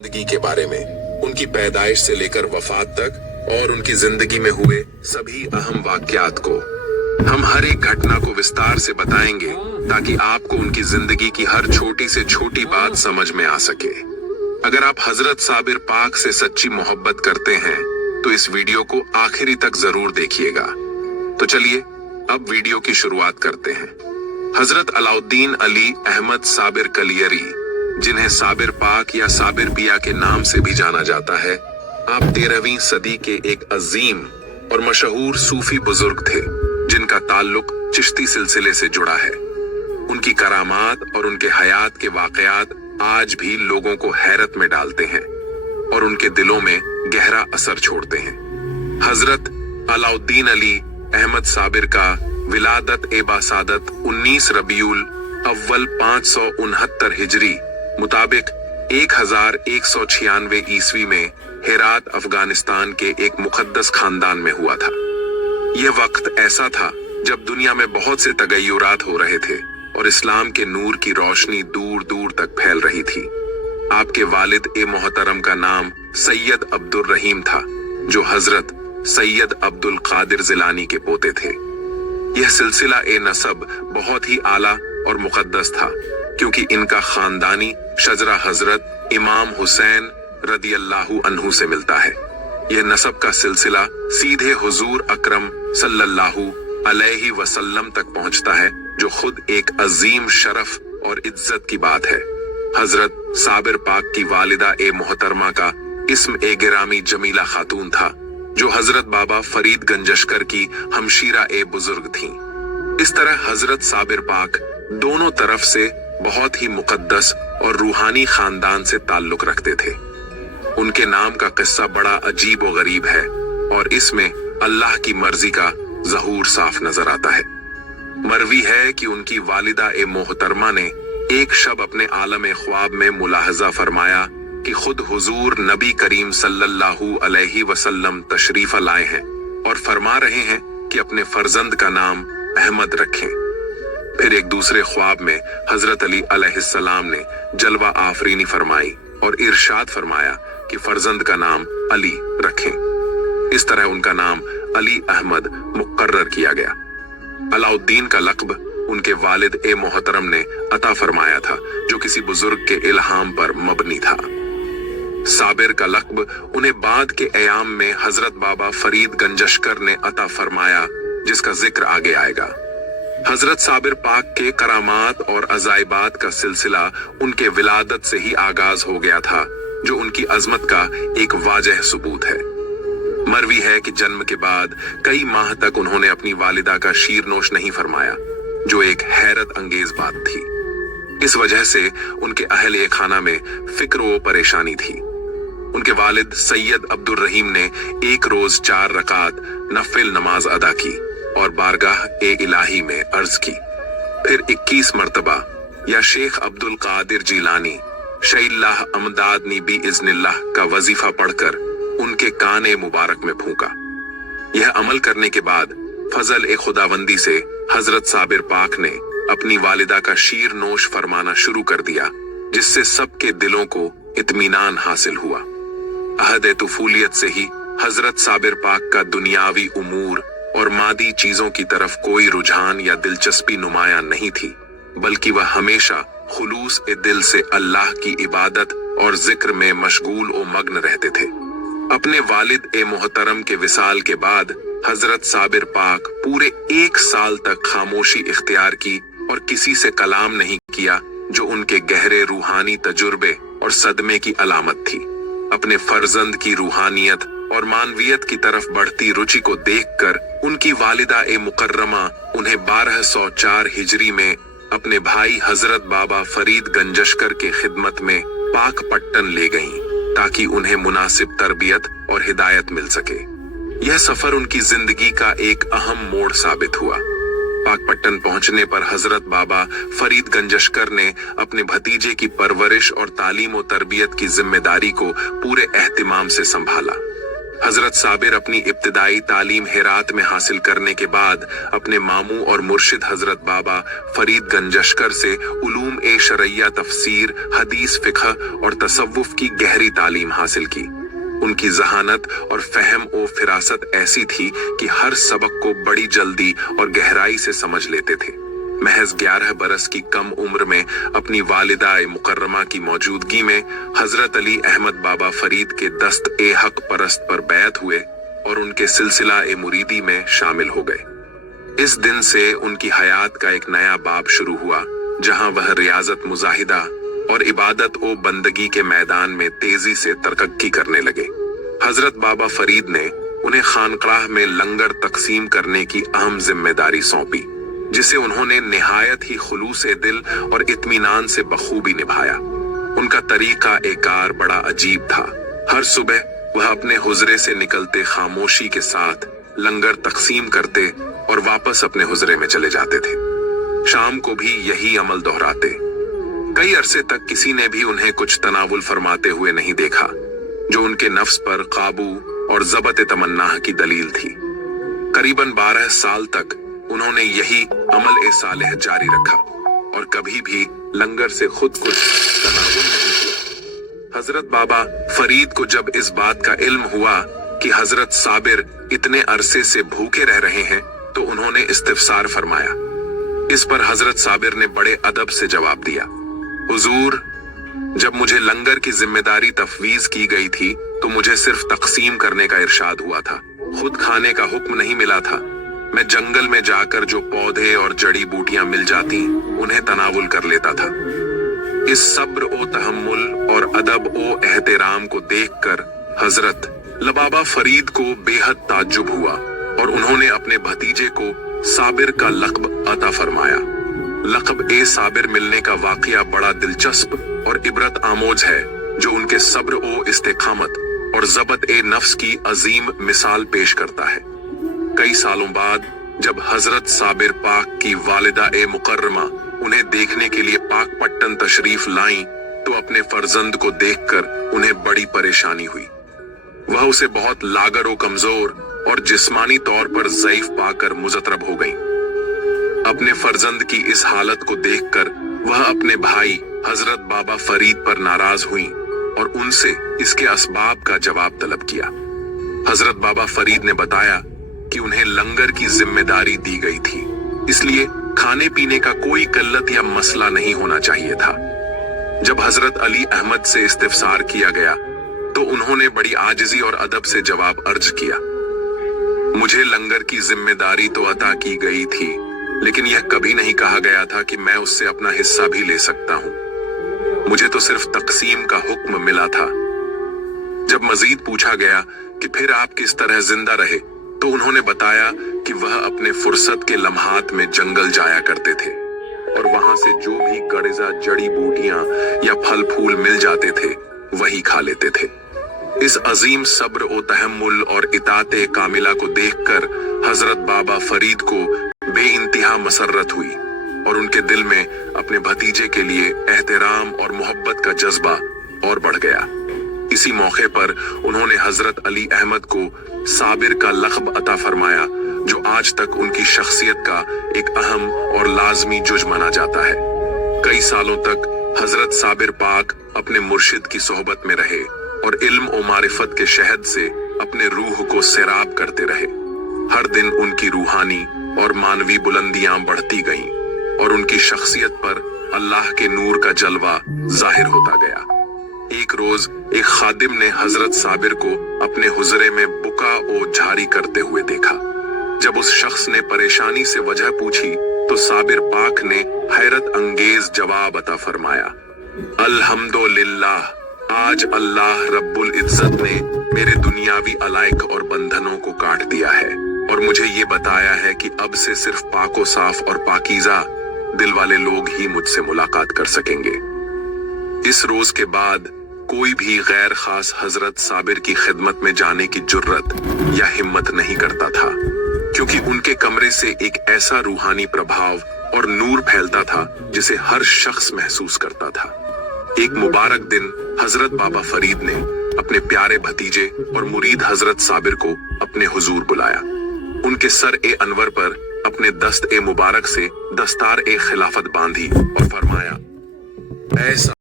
जिंदगी के बारे में, उनकी पैदाइश से लेकर वफात तक और उनकी जिंदगी में हुए सभी अहम वाकयात को हम हर एक घटना को विस्तार से बताएंगे ताकि आपको उनकी जिंदगी की हर छोटी से छोटी बात समझ में आ सके। अगर आप हजरत साबिर पाक से सच्ची मोहब्बत करते हैं तो इस वीडियो को आखिरी तक जरूर देखिएगा। तो चलिए अब वीडियो की शुरुआत करते हैं। हजरत अलाउद्दीन अली अहमद साबिर कलियरी, जिन्हें साबिर पाक या साबिर पिया के नाम से भी जाना जाता है, आप 13वीं सदी के एक अजीम और मशहूर सूफी बुजुर्ग थे जिनका ताल्लुक चिश्ती सिलसिले से जुड़ा है। उनकी करामात और उनके हयात के वाकयात आज भी लोगों को हैरत में डालते हैं और उनके दिलों में गहरा असर छोड़ते हैं। हजरत अलाउद्दीन अली अहमद साबिर का विलादत ए बासादत 19 रबीउल अव्वल 569 हिजरी मुताबिक 1196 ईस्वी में हेरात अफगानिस्तान के एक मुकद्दस खानदान में हुआ था। यह वक्त ऐसा था जब दुनिया में बहुत से तगय्युरात हो रहे थे और इस्लाम के नूर की रोशनी दूर दूर तक फैल रही थी। आपके वालिद ए मोहतरम का नाम सैयद अब्दुल रहीम था, जो हजरत सैयद अब्दुल कादिर जिलानी के पोते थे। यह सिलसिला ए नसब बहुत ही आला और मुकद्दस था क्योंकि इनका खानदानी शजरा हजरत इमाम हुसैन रदियल्लाहु अन्हु से मिलता है। यह नसब का सिलसिला सीधे हुजूर अकरम सल्लल्लाहु अलैहि वसल्लम तक पहुंचता है, जो खुद एक अजीम शरफ और इज्जत की बात है। हजरत साबिर पाक की वालिदा ए मोहतरमा का इस्म ए गिरामी जमीला खातून था, जो हजरत बाबा फरीद गंजशकर की हमशीरा ए बुजुर्ग थीं। इस तरह हजरत साबिर पाक दोनों तरफ से बहुत ही मुकद्दस और रूहानी खानदान से ताल्लुक रखते थे। उनके नाम का किस्सा बड़ा अजीब व गरीब है और इसमें अल्लाह की मर्जी का ज़हूर साफ नजर आता है। मरवी है कि उनकी वालिदा ए मोहतरमा ने एक शब अपने आलम ख्वाब में मुलाहजा फरमाया कि खुद हुजूर नबी करीम सल्लल्लाहु अलैहि वसल्लम तशरीफ लाए हैं और फरमा रहे हैं कि अपने फर्जंद का नाम अहमद रखें। फिर एक दूसरे ख्वाब में हजरत अली अलैहिस्सलाम ने जलवा आफरीनी फरमाई और इरशाद फरमाया कि फर्जंद का नाम अली रखें। इस तरह उनका नाम अली अहमद मुकर्रर किया गया। अलाउद्दीन का लक़ब उनके वालिद ए मोहतरम ने अता फरमाया था, जो किसी बुजुर्ग के इल्हाम पर मबनी था। साबिर का लक़ब उन्हें बाद के अयाम में हजरत बाबा फरीद गंजशकर ने अता फरमाया, जिसका जिक्र आगे आएगा। हजरत साबिर पाक के करामात और अजाइबात का सिलसिला उनके विलादत से ही आगाज हो गया था, जो उनकी अजमत का एक वाजह सबूत है। मरवी है कि जन्म के बाद कई माह तक उन्होंने अपनी वालिदा का शीर नोश नहीं फरमाया, जो एक हैरत अंगेज बात थी। इस वजह से उनके अहले खाना में फिक्र व परेशानी थी। उनके वालिद सैयद अब्दुल रहीम ने एक रोज 4 रकात नफिल नमाज अदा की और बारगाह ए इलाही में अर्ज की। फिर 21 मर्तबा या शेख अब्दुल कादिर जिलानी शैल्लाह अमदादनी बी इज़्निल्लाह का वजीफा पढ़कर उनके काने मुबारक में फूंका। यह अमल करने के बाद फजल ए खुदावंदी से हजरत साबिर पाक ने अपनी वालिदा का शीर नोश फरमाना शुरू कर दिया, जिससे सबके दिलों को इत्मीनान हासिल हुआ। अहद तुफूलियत से ही हजरत साबिर पाक का दुनियावी उमूर और मादी चीजों की तरफ कोई रुझान या दिलचस्पी नुमाया नहीं थी, बल्कि वह हमेशा खुलूस ए दिल से अल्लाह की इबादत और जिक्र में मशगूल और मग्न रहते थे। अपने वालिद ए मोहतरम के विसाल के बाद हजरत साबिर पाक पूरे 1 साल तक खामोशी इख्तियार की और किसी से कलाम नहीं किया, जो उनके गहरे रूहानी तजुर्बे और सदमे की अलामत थी। अपने फर्जंद की रूहानियत और मानवियत की तरफ बढ़ती रुचि को देखकर उनकी वालिदा ए मुकर्रमा उन्हें 1204 हिजरी में अपने भाई हजरत बाबा फरीद गंजशकर के खिदमत में पाक पट्टन ले गईं, ताकि उन्हें मुनासिब तरबियत और हिदायत मिल सके। यह सफर उनकी जिंदगी का एक अहम मोड़ साबित हुआ। पाकपट्टन पहुंचने पर हजरत बाबा फरीद गंजशकर ने अपने भतीजे की परवरिश और तालीम और तरबियत की जिम्मेदारी को पूरे एहतिमाम से संभाला। हजरत साबिर अपनी इब्तिदाई तालीम हेरात में हासिल करने के बाद अपने मामू और मुर्शिद हजरत बाबा फरीद गंजशकर से उलूम ए शरैया, तफसीर, हदीस, फिक़्ह और तसव्वुफ की गहरी तालीम हासिल की। उनकी जहानत और फहम और फिरासत ऐसी थी कि हर सबक को बड़ी जल्दी और गहराई से समझ लेते थे। महज 11 बरस की कम उम्र में अपनी वालिदा मुकर्रमा की मौजूदगी में हजरत अली अहमद बाबा फरीद के दस्त ए हक परस्त पर बैत हुए और उनके सिलसिला ए मुरीदी में शामिल हो गए। इस दिन से उनकी हयात का एक नया बाब शुरू हुआ, जहां वह रियाजत, मुजाहिदा और इबादत ओ बंदगी के मैदान में तेजी से तरक्की करने लगे। हजरत बाबा फरीद ने उन्हें खानकाह में लंगर तकसीम करने की अहम जिम्मेदारी सौंपी, जिसे उन्होंने निहायत ही खुलूस दिल और इत्मीनान से बखूबी निभाया। उनका तरीका एकार बड़ा अजीब था। हर सुबह वह अपने हुजरे से निकलते खामोशी के साथ लंगर तकसीम करते और वापस अपने हुजरे में चले जाते थे। शाम को भी यही अमल दोहराते। कई अरसे तक किसी ने भी उन्हें कुछ तनावुल फरमाते हुए नहीं देखा, जो उनके नफ्स पर काबू और ज़बत तमन्ना की दलील थी। करीबन 12 साल तक उन्होंने यही अमल ए सालेह जारी रखा और कभी भी लंगर से खुद कुछ तनावुल नहीं किया। हजरत बाबा फरीद को जब इस बात का इल्म हुआ कि हजरत साबिर इतने अरसे से भूखे रह रहे हैं, तो उन्होंने इस्तिफसार फरमाया। इस पर हजरत साबिर ने बड़े अदब से जवाब दिया, हुजूर, जब मुझे लंगर की जिम्मेदारी तफवीज की गई थी तो मुझे सिर्फ तकसीम करने का इरशाद हुआ था, खुद खाने का हुक्म नहीं मिला था। मैं जंगल में जाकर जो पौधे और जड़ी बूटियां मिल जाती उन्हें तनावुल कर लेता था। इस सब्र ओ तहम्मुल और अदब ओ एहतराम को देखकर हजरत लबाबा फरीद को बेहद ताज्जुब हुआ और उन्होंने अपने भतीजे को साबिर का लक़ब अता फरमाया। लक़ब ए साबिर मिलने का वाक़या बड़ा दिलचस्प और इबरत आमोज है, जो उनके सब्र ओ इस्तिक़ामत और ज़बत ए नफ्स की अजीम मिसाल पेश करता है। कई सालों बाद जब हजरत साबिर पाक की वालिदा ए मुकर्रमा उन्हें देखने के लिए पाक पट्टन तशरीफ लाईं, तो अपने फर्जंद को देखकर उन्हें बड़ी परेशानी हुई। वह उसे बहुत लागर व कमजोर और जिस्मानी तौर पर ज़ईफ पाकर मुज़तरब हो गईं। अपने फर्जंद की इस हालत को देखकर वह अपने भाई हजरत बाबा फरीद पर नाराज हुईं और उनसे इसके असबाब का जवाब तलब किया। हजरत बाबा फरीद ने बताया कि उन्हें लंगर की जिम्मेदारी दी गई थी, इसलिए खाने पीने का कोई किल्लत या मसला नहीं होना चाहिए था। जब हजरत अली अहमद से इस्तिफसार किया गया तो उन्होंने बड़ी आजिज़ी और अदब से जवाब अर्ज किया, मुझे लंगर की जिम्मेदारी तो अता की गई थी, लेकिन यह कभी नहीं कहा गया था कि मैं उससे अपना हिस्सा भी ले सकता हूं। मुझे तो सिर्फ तकसीम का हुक्म मिला था। जब मजीद पूछा गया कि फिर आप किस तरह जिंदा रहे, तो उन्होंने बताया कि वह अपने फुर्सत के लम्हात में जंगल जाया करते थे और वहां से जो भी गड़िजा, जड़ी बूटियां या फल फूल मिल जाते थे वही खा लेते थे। इस अजीम सब्र और तहम्मुल और इताते कामिला को देखकर हजरत बाबा फरीद को बेइंतहा मसर्रत हुई और उनके दिल में अपने भतीजे के लिए एहतराम और मोहब्बत का जज्बा और बढ़ गया। इसी मौके पर उन्होंने हजरत अली अहमद को साबिर का लक़ब अता फरमाया, जो आज तक उनकी शख्सियत का एक अहम और लाजमी जुज माना जाता है। कई सालों तक हजरत साबिर पाक अपने मुर्शिद की सोहबत में रहे और इल्म और मारिफत के शहद से अपने रूह को सैराब करते रहे। हर दिन उनकी रूहानी और मानवी बुलंदियां बढ़ती गईं और उनकी शख्सियत पर अल्लाह के नूर का जलवा जाहिर होता गया। एक रोज एक खादिम ने हजरत साबिर को अपने हुजरे में बुका और झारी करते हुए देखा। जब उस शख्स ने परेशानी से वजह पूछी तो साबिर पाक ने हैरत अंगेज जवाब अता फरमाया, अल्हम्दुलिल्लाह, आज अल्लाह रब्बुल इज्जत ने मेरे दुनियावी अलाइक और बंधनों को काट दिया है और मुझे ये बताया है कि अब से सिर्फ पाको साफ और पाकीज़ा दिल वाले लोग ही मुझसे मुलाकात कर सकेंगे। इस रोज के बाद कोई भी गैर खास हजरत साबिर की खिदमत में जाने की जुर्रत या हिम्मत नहीं करता था, क्योंकि उनके कमरे से एक ऐसा रूहानी प्रभाव और नूर फैलता था जिसे हर शख्स महसूस करता था। एक मुबारक दिन हजरत बाबा फरीद ने अपने प्यारे भतीजे और मुरीद हजरत साबिर को अपने हुजूर बुलाया। उनके सर ए अनवर पर अपने दस्त ए मुबारक से दस्तार ए खिलाफत बांधी और फरमाया, ऐसा